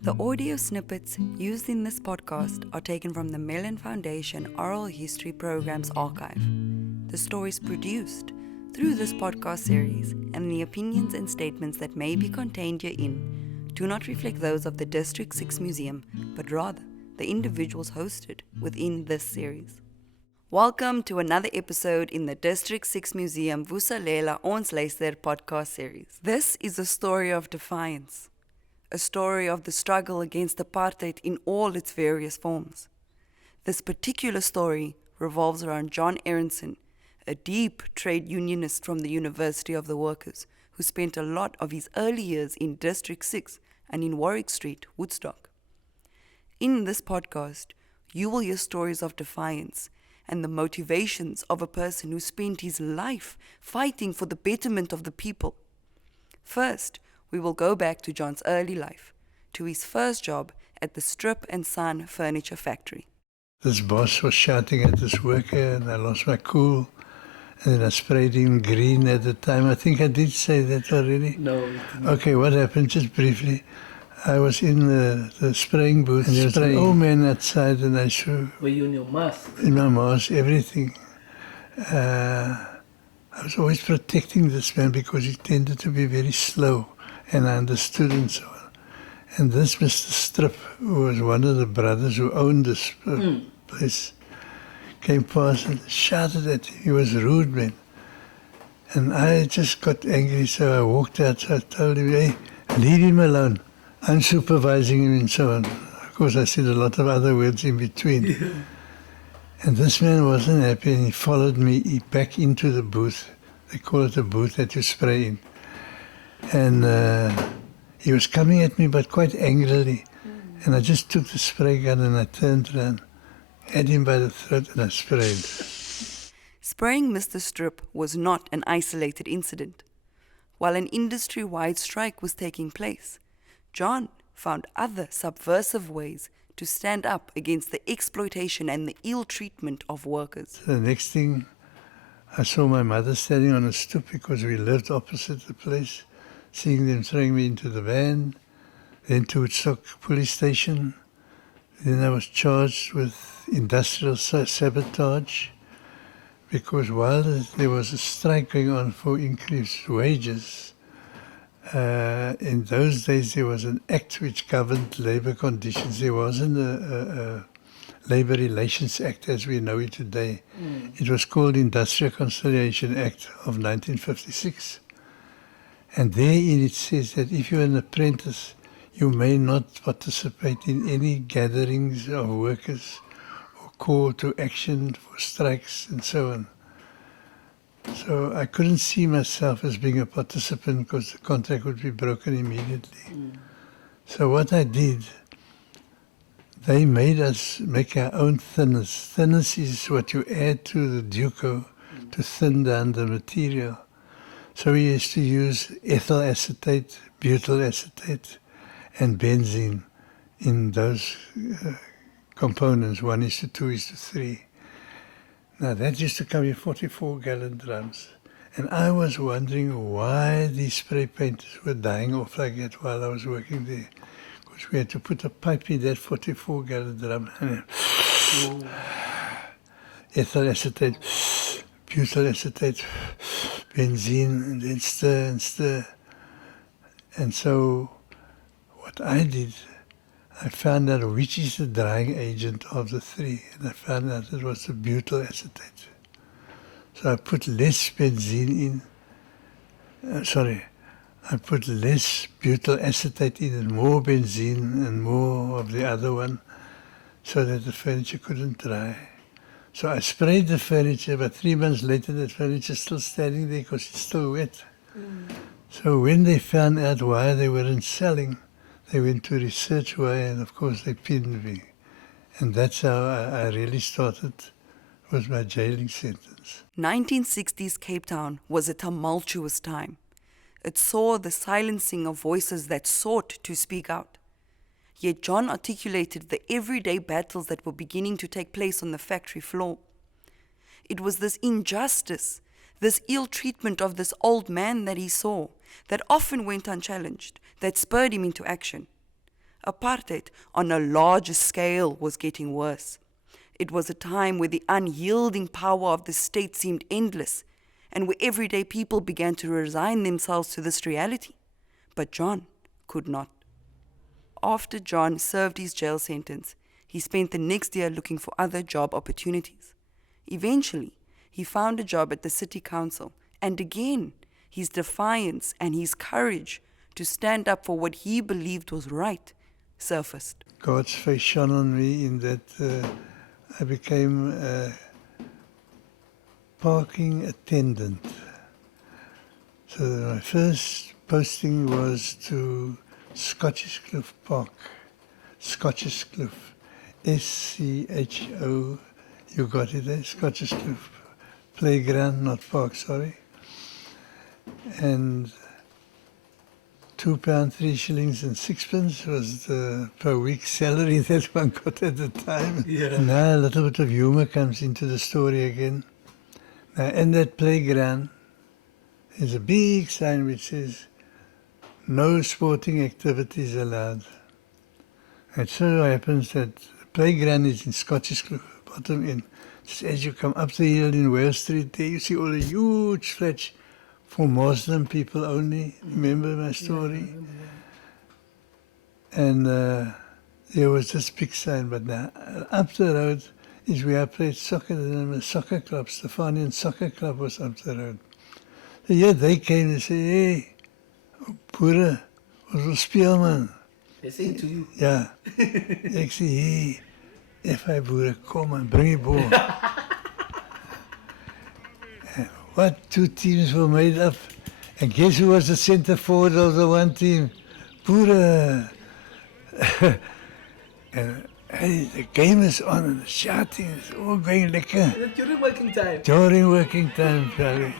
The audio snippets used in this podcast are taken from the Mellon Foundation Oral History Program's archive. The stories produced through this podcast series and the opinions and statements that may be contained herein do not reflect those of the District 6 Museum, but rather the individuals hosted within this series. Welcome to another episode in the District 6 Museum Vusalela Ons Luister podcast series. This is the story of Defiance, a story of the struggle against apartheid in all its various forms. This particular story revolves around John Ernstzen, a deep trade unionist from the University of the Workers, who spent a lot of his early years in District 6 and in Warrick Street, Woodstock. In this podcast, you will hear stories of defiance and the motivations of a person who spent his life fighting for the betterment of the people. First, we will go back to John's early life, to his first job at the Strip and Son furniture factory. This boss was shouting at this worker and I lost my cool. And then I sprayed him green at the time. I think I did say that already. No. Okay, what happened, just briefly, I was in the spraying booth and there was an old man outside and I saw... Were you in your mask? In my mask, everything. I was always protecting this man because he tended to be very slow and I understood and so on. And this Mr. Strip, who was one of the brothers who owned this place, came past and shouted at him. He was rude, man. And I just got angry, so I walked out. So I told him, hey, leave him alone. I'm supervising him and so on. Of course, I said a lot of other words in between. Yeah. And this man wasn't happy and he followed me back into the booth. They call it a booth that you spray in. And he was coming at me, but quite angrily. And I just took the spray gun and I turned around, had him by the throat and I sprayed. Spraying Mr. Strip was not an isolated incident. While an industry-wide strike was taking place, John found other subversive ways to stand up against the exploitation and the ill treatment of workers. The next thing, I saw my mother standing on a stoop because we lived opposite the place, seeing them throwing me into the van, then to Woodstock police station. Then I was charged with industrial sabotage because while there was a strike going on for increased wages, in those days there was an act which governed labour conditions. There wasn't a Labour Relations Act as we know it today. It was called Industrial Conciliation Act of 1956. And therein it says that if you're an apprentice, you may not participate in any gatherings of workers or call to action for strikes and so on. So I couldn't see myself as being a participant because the contract would be broken immediately. So what I did, they made us make our own thinners. Thinners is what you add to the Duco to thin down the material. So we used to use ethyl acetate, butyl acetate, and benzene in those components, 1:2, 1:3. Now that used to come in 44-gallon drums. And I was wondering why these spray painters were dying off like that while I was working there. Because we had to put a pipe in that 44-gallon drum. And ethyl acetate, butyl acetate, benzene, and then stir and stir. And so what I did, I found out which is the drying agent of the three, and I found out it was the butyl acetate. So I put less benzene in, I put less butyl acetate in and more benzene and more of the other one so that the furniture couldn't dry. So I sprayed the furniture, but 3 months later the furniture is still standing there because it's still wet. So when they found out why they weren't selling, they went to research why, and of course they pinned me. And that's how I really started with my jailing sentence. 1960s Cape Town was a tumultuous time. It saw the silencing of voices that sought to speak out. Yet John articulated the everyday battles that were beginning to take place on the factory floor. It was this injustice, this ill treatment of this old man that he saw, that often went unchallenged, that spurred him into action. Apartheid on a larger scale was getting worse. It was a time where the unyielding power of the state seemed endless, and where everyday people began to resign themselves to this reality. But John could not. After John served his jail sentence, he spent the next year looking for other job opportunities. Eventually, he found a job at the city council, and again, his defiance and his courage to stand up for what he believed was right surfaced. God's face shone on me in that I became a parking attendant. So my first posting was to Scottish Cliff Park, Scottish Cliff, S-C-H-O, you got it there, Scottish Cliff Playground, not park, sorry. And £2, 3 shillings and sixpence was the per week salary that one got at the time. Yeah. And now a little bit of humour comes into the story again. Now in that playground, there's a big sign which says, no sporting activities allowed. It so happens that the playground is in Scottish Cliff, bottom end. Just as you come up the hill in Warrick Street, there you see all the huge flats for Muslim people only. Remember my story? Yeah. And there was this big sign, but now up the road is where I played soccer. The soccer club, Stefanian Soccer Club was up the road. So yeah, they came and said, hey, Boere, ons wil speel man. They say to you. Ja, ek sê, hey, if I Boere, kom and bring die ball. What two teams were made up? And guess who was the centre forward of the one team? Boere. And hey, the game is on and the shouting is all going lekker. During working time. During working time, Charlie.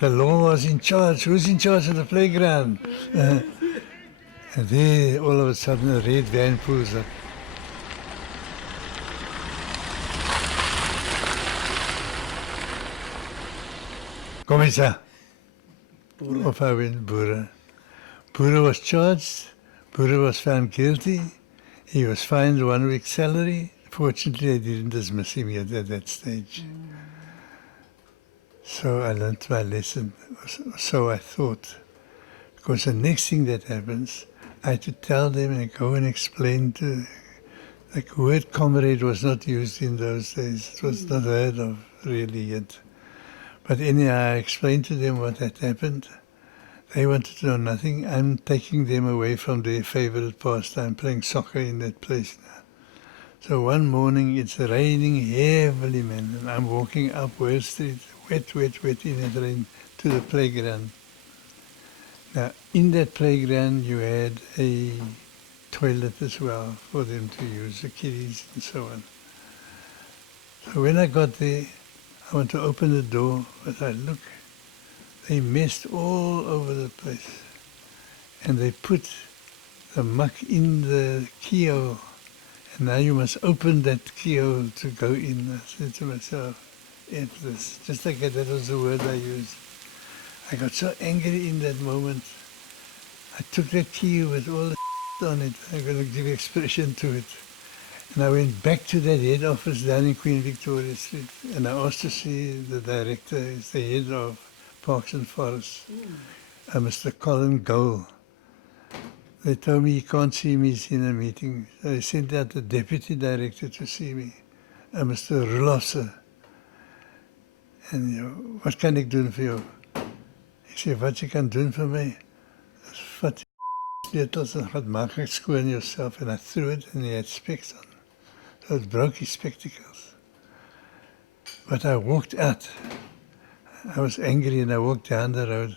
The law was in charge. Who's in charge of the playground? And there, all of a sudden, a red van pulls up. Kom eens aan. Of I went Boere. Boere was charged. Boere was found guilty. He was fined 1 week's salary. Fortunately, I didn't dismiss him yet at that stage. So I learned my lesson, so I thought. Because the next thing that happens, I had to tell them and go and explain to, like, the word comrade was not used in those days. It was not heard of really yet. But anyhow, I explained to them what had happened. They wanted to know nothing. I'm taking them away from their favorite pastime, playing soccer in that place now. So one morning, it's raining heavily, man, and I'm walking up Warrick Street, wet in the rain, to the playground. Now, in that playground, you had a toilet as well for them to use, the kiddies and so on. So when I got there, I went to open the door, but I look, they messed all over the place. And they put the muck in the keyhole. And now you must open that keyhole to go in. I said to myself, F this. Just like that was the word I used. I got so angry in that moment. I took that key with all the on it. I'm going to give expression to it. And I went back to that head office down in Queen Victoria Street. And I asked to see the director, is the head of Parks and Forests, Mr. Colin Gold. They told me he can't see me, he's in a meeting. So they sent out the deputy director to see me, Mr. Rulofse. En wat kan ik doen voor jou? Ik zei, wat je kan doen voor mij? Is vat je sleutels en gaat makkelijk skoon yourself. And I threw it and he had specs on. So it broke his spectacles. But I walked out. I was angry and I walked down the road.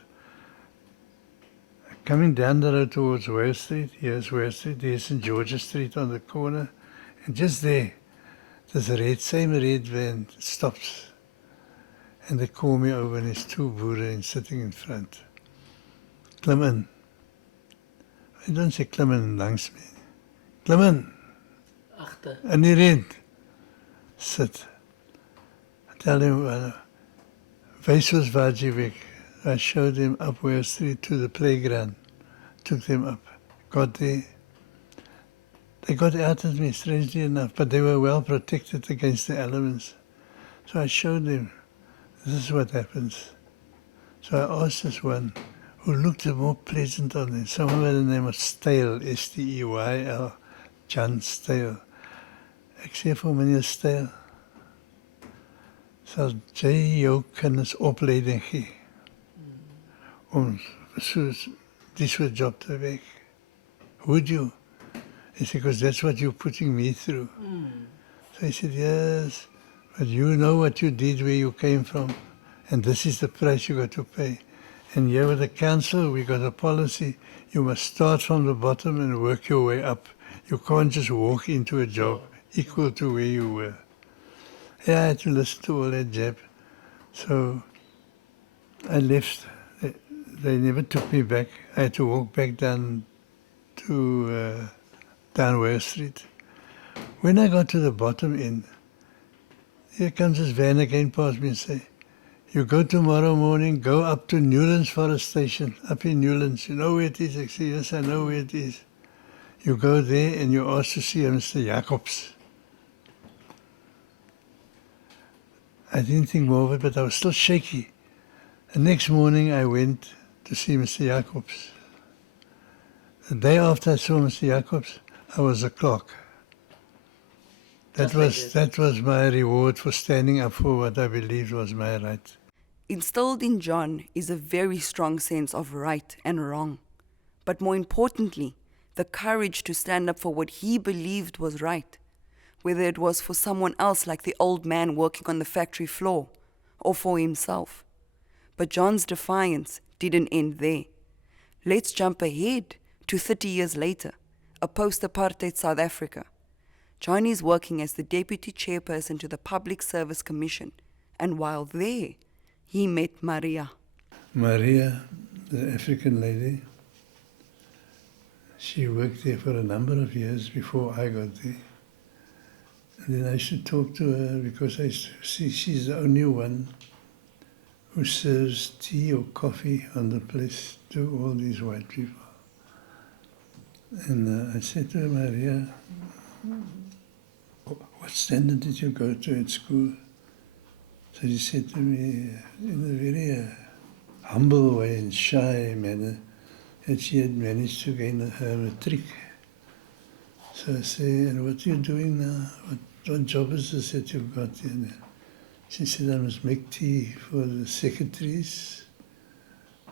Coming down the road towards Warrick Street, here's Warrick Street, there's St. George's Street on the corner. And just there, there's a same red van stops. And they call me over and there's two boere sitting in front. Klim in. I don't say klim in langs me. Klim in. Achter. In die red. Sit. I tell him, wys ons waar jy weg. I showed them up Warrick Street to the playground. Took them up. Got there. They got out at me, strangely enough, but they were well protected against the elements. So I showed them, this is what happens. So I asked this one, who looked more pleasant on them, someone by the name of Steyl, S-T-E-Y-L, John Steyl. Ek sê vir meneer Steyl, sal jy jou kinders opleiding gee om so die soort job te werk? Would you? He said, because that's what you're putting me through. So he said, yes, but you know what you did, where you came from, and this is the price you got to pay. And here with the council, we got a policy, you must start from the bottom and work your way up. You can't just walk into a job equal to where you were. Yeah, I had to listen to all that jab. So I left. They never took me back. I had to walk back down to Warrick Street. When I got to the bottom end, here comes this van again past me and say, you go tomorrow morning, go up to Newlands Forest Station, up in Newlands. You know where it is? I say, yes, I know where it is. You go there and you ask to see Mr. Jacobs. I didn't think more of it, but I was still shaky. The next morning I went to see Mr. Jacobs. The day after I saw Mr. Jacobs, I was a clerk. That was my reward for standing up for what I believed was my right. Instilled in John is a very strong sense of right and wrong, but more importantly, the courage to stand up for what he believed was right, whether it was for someone else like the old man working on the factory floor, or for himself. But John's defiance didn't end there. Let's jump ahead to 30 years later, a post-apartheid South Africa. John is working as the deputy chairperson to the Public Service Commission, and while there, he met Maria. Maria, the African lady, she worked there for a number of years before I got there. And then I used to talk to her because I used to see she's the only one who serves tea or coffee on the place to all these white people. And I said to her, Maria, what standard did you go to at school? So she said to me in a very humble way and shy manner that she had managed to gain her matric. So I say, and what are you doing now? What job is this that you've got here now? She said, I must make tea for the secretaries,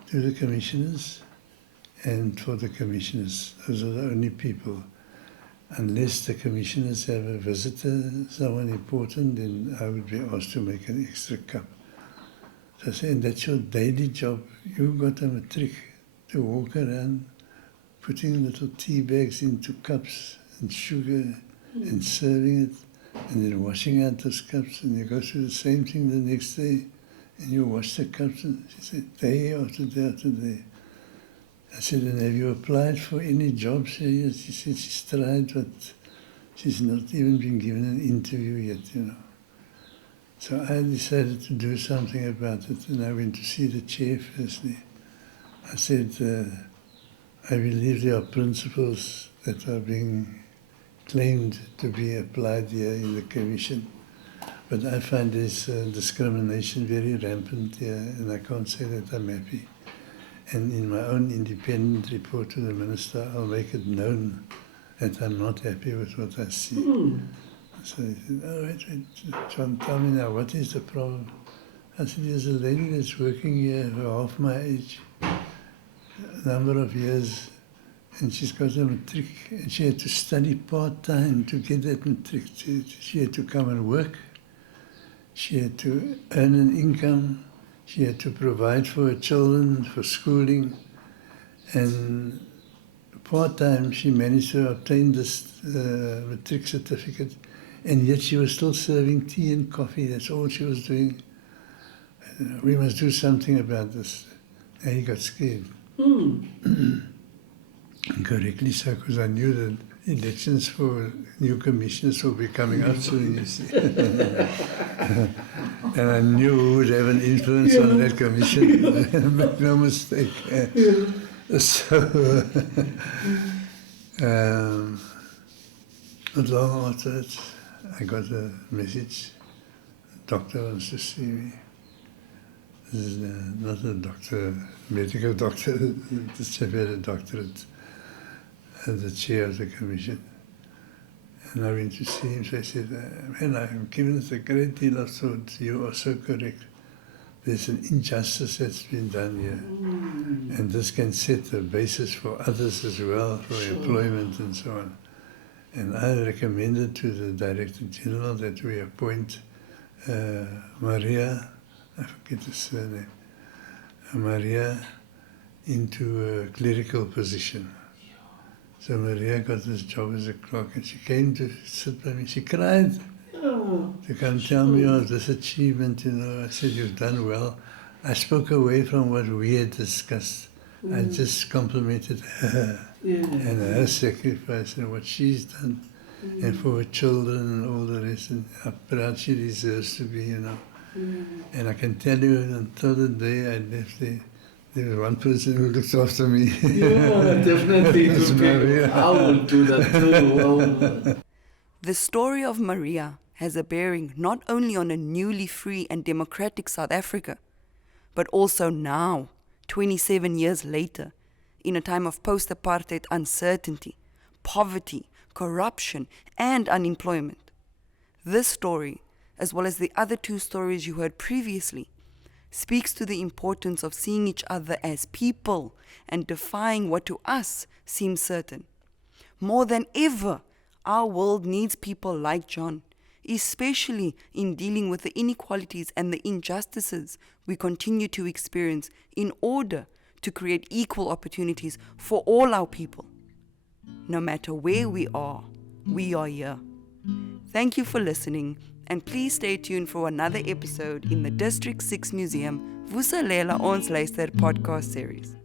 to the commissioners, and for the commissioners. Those are the only people. Unless the commissioners have a visitor, someone important, then I would be asked to make an extra cup. So I said, and that's your daily job. You've got a matric to walk around putting little tea bags into cups and sugar and serving it and then washing out those cups, and you go through the same thing the next day and you wash the cups. And she said, day after day after day. I said, and have you applied for any jobs here? Yes. She said she's tried, but she's not even been given an interview yet, you know. So I decided to do something about it, and I went to see the chair firstly. I said, I believe there are principles that are being claimed to be applied here in the commission, but I find this discrimination very rampant here, and I can't say that I'm happy. And in my own independent report to the minister, I'll make it known that I'm not happy with what I see. So he said, oh, wait, John, tell me now, what is the problem? I said, there's a lady that's working here for half my age, a number of years, and she's got a matric, and she had to study part-time to get that matric. She had to come and work. She had to earn an income. She had to provide for her children, for schooling, and part-time she managed to obtain this matric certificate, and yet she was still serving tea and coffee. That's all she was doing. We must do something about this. And he got scared. Correctly so, because I knew that elections for new commissioners will be coming up soon, you see. And I knew who would have an influence on that commission. Make no mistake. So, Not long after it, I got a message. The doctor wants to see me. This is not a doctor, medical doctor. This chap had a doctorate as the chair of the commission. And I went to see him, so I said, man, I've given it a great deal of thought. You are so correct. There's an injustice that's been done here. And this can set the basis for others as well, for employment and so on. And I recommended to the Director General that we appoint Maria, I forget the surname, Maria into a clerical position. So Maria got this job as a clerk, and she came to sit by me. She cried to come tell me of this achievement, you know. I said, you've done well. I spoke away from what we had discussed. I just complimented her and her sacrifice and what she's done, and for her children and all the rest, and how proud she deserves to be, you know. And I can tell you, until the day I left there was one person who looked after me. Yeah, definitely. That's Maria. I would do that too. The story of Maria has a bearing not only on a newly free and democratic South Africa, but also now, 27 years later, in a time of post-apartheid uncertainty, poverty, corruption, and unemployment. This story, as well as the other two stories you heard previously, speaks to the importance of seeing each other as people and defying what to us seems certain. More than ever, our world needs people like John, especially in dealing with the inequalities and the injustices we continue to experience in order to create equal opportunities for all our people. No matter where we are here. Thank you for listening, and please stay tuned for another episode in the District 6 Museum Vusalela Ons Luister podcast series.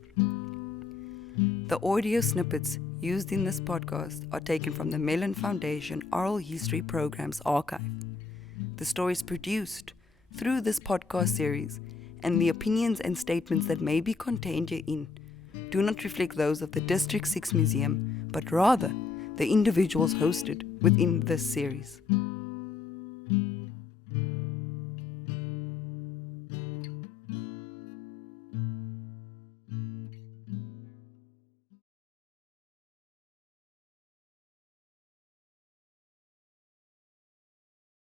The audio snippets used in this podcast are taken from the Mellon Foundation Oral History Programs archive. The stories produced through this podcast series and the opinions and statements that may be contained herein do not reflect those of the District 6 Museum, but rather the individuals hosted within this series.